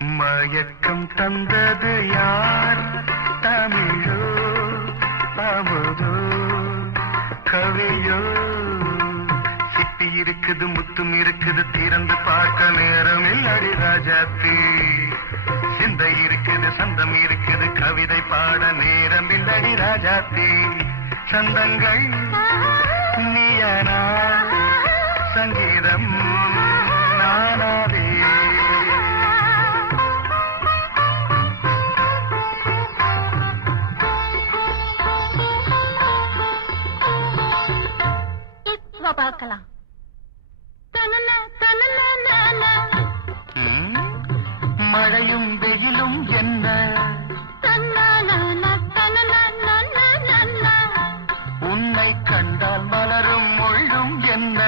மயக்கம் தந்தது யார்? தமிழோ அமுதோ கவியோ? சிப்பி இருக்குது முத்தும் இருக்குது திறந்து பார்க்க நேரம் இல்லடி ராஜாத்தி சிந்தை இருக்குது சந்தம் இருக்குது கவிதை பாட நேரம் இல்லடி ராஜாத்தி சந்தங்கள் நீயனா சங்கீதம் நானாவே பார்க்கலாம். மழையும் வெயிலும் என்ன? உன்னை கண்டால் மலரும் முள்ளும் என்ன?